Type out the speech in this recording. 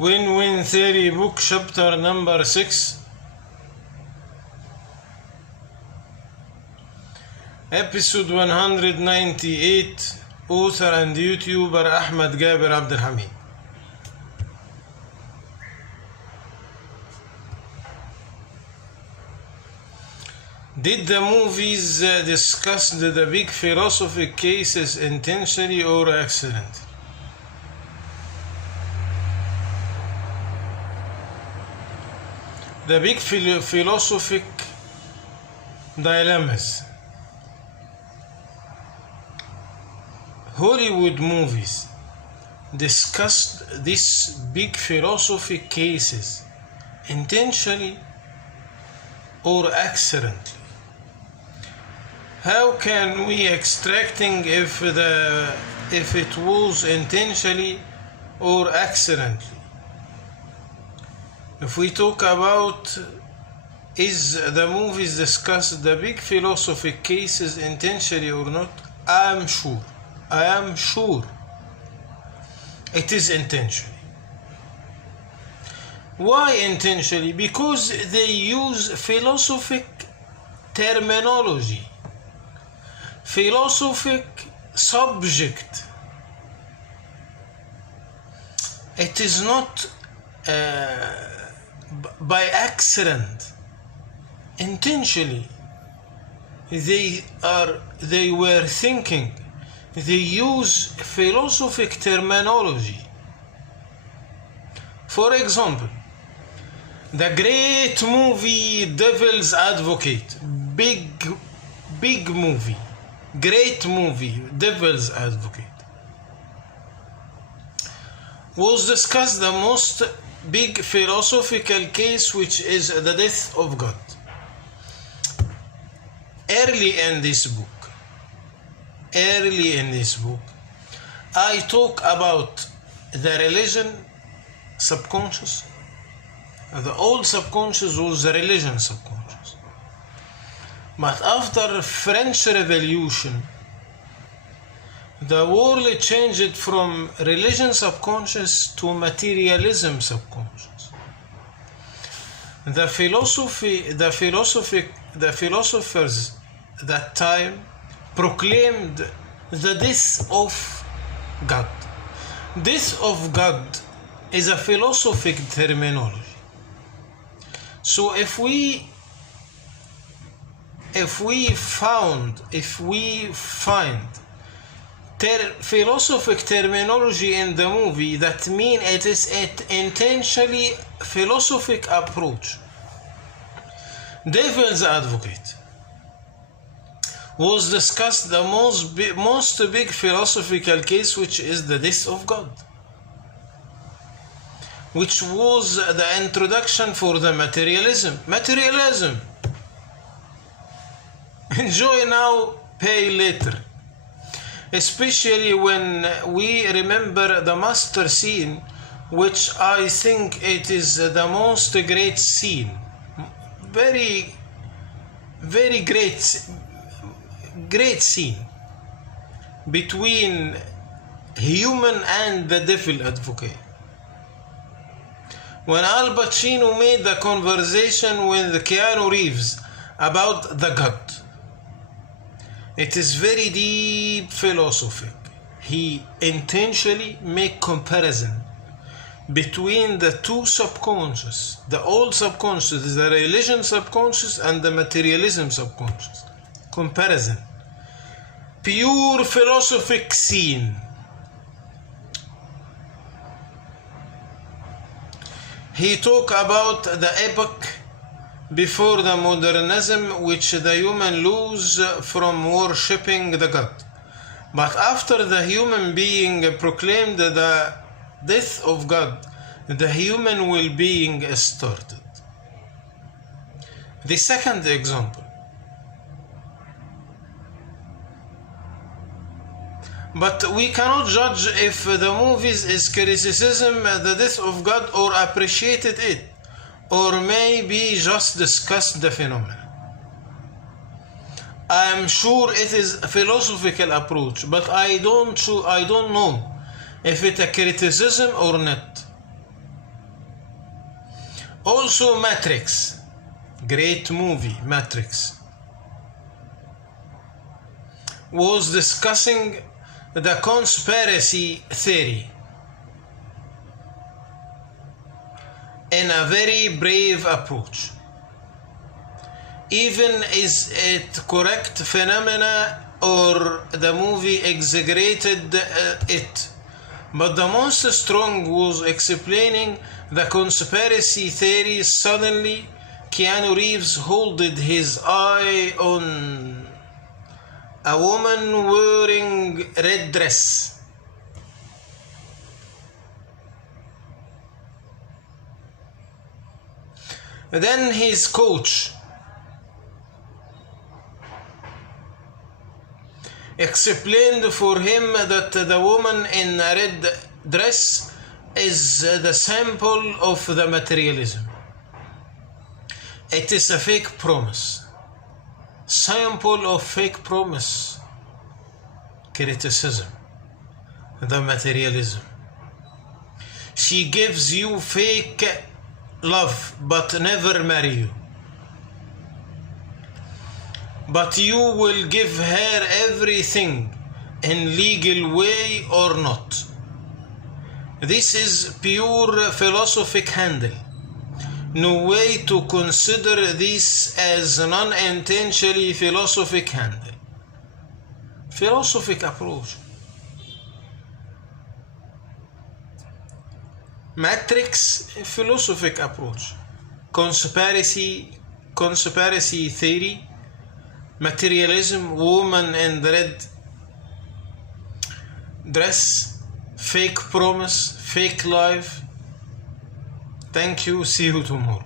Win-Win Theory book chapter number 6, episode 198, author and YouTuber Ahmed Gaber Abdelhamid. Did the movies discuss the big philosophical cases intentionally or accidentally? The big philosophic dilemmas. Hollywood movies discussed these big philosophic cases intentionally or accidentally. How can we extracting if it was intentionally or accidentally? If we talk about is the movies discuss the big philosophic cases intentionally or not, I am sure it is intentionally. Why intentionally? Because they use philosophic terminology, philosophic subject. It is not by accident. Intentionally they were thinking. They use philosophic terminology. For example, the great movie Devil's Advocate, big movie, great movie Devil's Advocate, was discussed the most big philosophical case, which is the death of God. Early in this book, I talk about the religion subconscious. The old subconscious was the religion subconscious. But after French Revolution, the world changed from religion subconscious to materialism subconscious. The philosophers that time proclaimed the death of God. Death of God is a philosophic terminology. So if we find philosophic terminology in the movie, that means it is an intentionally philosophic approach. Devil's Advocate was discussed the most big philosophical case, which is the death of God, which was the introduction for the materialism. Enjoy now, pay later. Especially when we remember the master scene, which I think it is the most great scene, very great scene between human and the devil advocate. When Al Pacino made the conversation with Keanu Reeves about the God, it is very deep philosophic. He intentionally make comparison between the two subconscious, the old subconscious, the religion subconscious, and the materialism subconscious. Comparison. Pure philosophic scene. He talk about the epoch before the modernism, which the human lose from worshipping the God. But after the human being proclaimed the death of God, the human well-being started. The second example. But we cannot judge if the movies is criticism the death of God or appreciated it, or maybe just discussed the phenomenon. I am sure it is a philosophical approach, but I don't know if it's a criticism or not. Also Matrix, great movie, Matrix, was discussing the conspiracy theory in a very brave approach. Even is it correct phenomena or the movie exaggerated it, but the most strong was explaining the conspiracy theory. Suddenly Keanu Reeves holded his eye on a woman wearing red dress. Then his coach explained for him that the woman in a red dress is the symbol of the materialism. It is a fake promise. Symbol of fake promise. Criticism. The materialism. She gives you fake love but never marry you. But you will give her everything in legal way or not. This is pure philosophic handle. No way to consider this as non-intentionally philosophic handle. Philosophic approach. Matrix, philosophic approach. Conspiracy theory. Materialism, woman in the red dress, fake promise, fake life. Thank you. See you tomorrow.